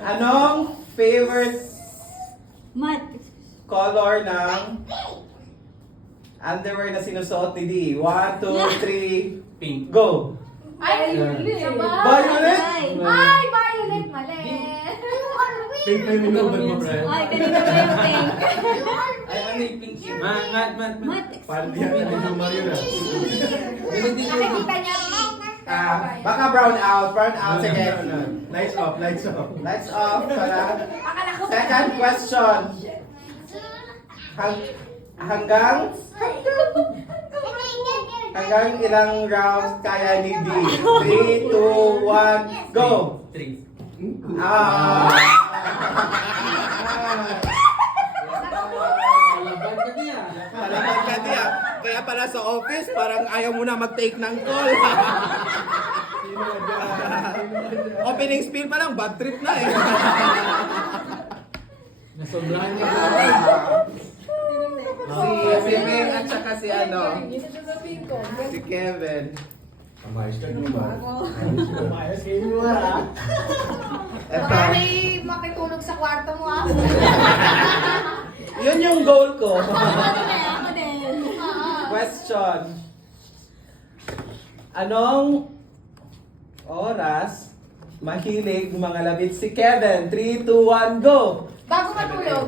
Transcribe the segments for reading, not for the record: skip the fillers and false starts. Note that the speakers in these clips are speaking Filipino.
Anong favorite Mat. color ng underwear na sinusuot ni Dee? 1, 2, 3, Pink. go! Ay, violet. Violet? Ay, violet. Mali. Pink na yung minuman mo, Brian. Ay, kanina ba yung pink? Ay, ano yung pink yun? Mat. Mat. Parang di yan na Mario na. Nakikita niya. Baka brown out. Brown out. Sige. Lights off. Lights off. Para. Akala ko. Second question. Hanggang ilang rounds kaya ni D? 3, 2, 1, go! 3. Ah! Malaban ka niya. Malaman ka diya. Kaya pala sa office, parang ayaw mo na mag-take ng call. Opening spiel pa lang, bad trip na eh. Nasobrahan ka. Si Ming at saka si ano, si Kevin. Amayos ka nyo ba? Ayos kayo mo ha. Eto, Baka may makitulog sa kwarto mo ah. yun yung goal ko. Ako din. Question. Anong oras mahilig mga labit si Kevin? 3, 2, 1, go! Bago matulog.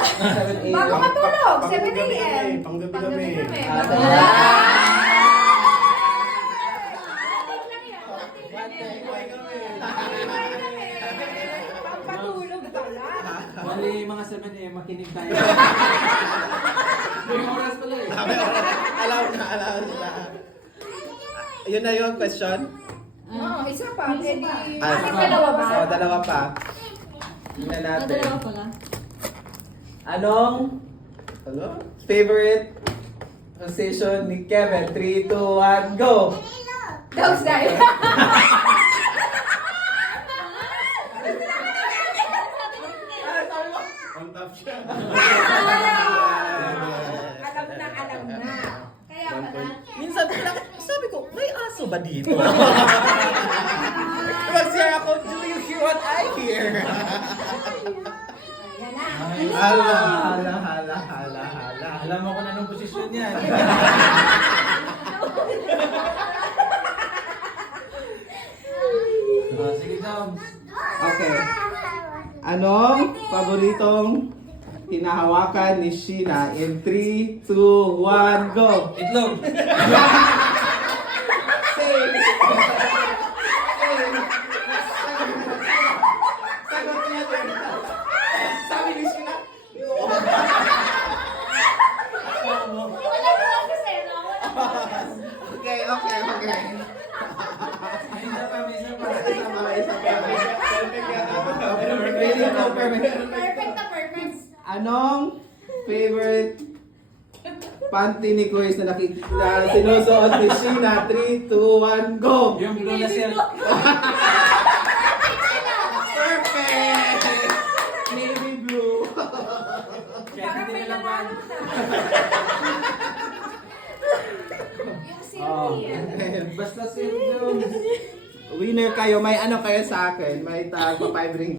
7, 8. Bago matulog. 7 a.m. Panggabi-gabi. Pampatulog pala. Bali, mga 7 AM, makinig tayo. May oras pala eh. Allow na. Yun na yung question? Oo, isa pa. Pwede. Ah, Bakit dalawa ba? So, dalawa pa. Tingnan natin. Madalawa pala. Anong favorite position ni Kevin? 3, 2, 1, go! Dog style. On top siya. Alam na. Kaya pala. Minsan lang, sabi ko, may aso ba dito? Mag-share ako, do you hear what I hear? Yan na. Hala. Alam mo kung anong posisyon yan. Sige, Joms. Okay. Anong paboritong hinahawakan ni Sheena in 3, 2, 1, go! Itlog. Same. Sagot niya din. Sabi ni Sheena, Wala naman kasi, no? okay. Isa pa. Really go perfect. Perfect na perfect. Anong favorite panty ni Chris na sinusuot ni Sheena? 3, 2, 1, go! Yung blue na siya. Perfect! Navy blue. Kahit hindi nila laban. Yung silky. Basta si Joms. Winner kayo. May ano kayo sa akin. May tag pa 5 ring.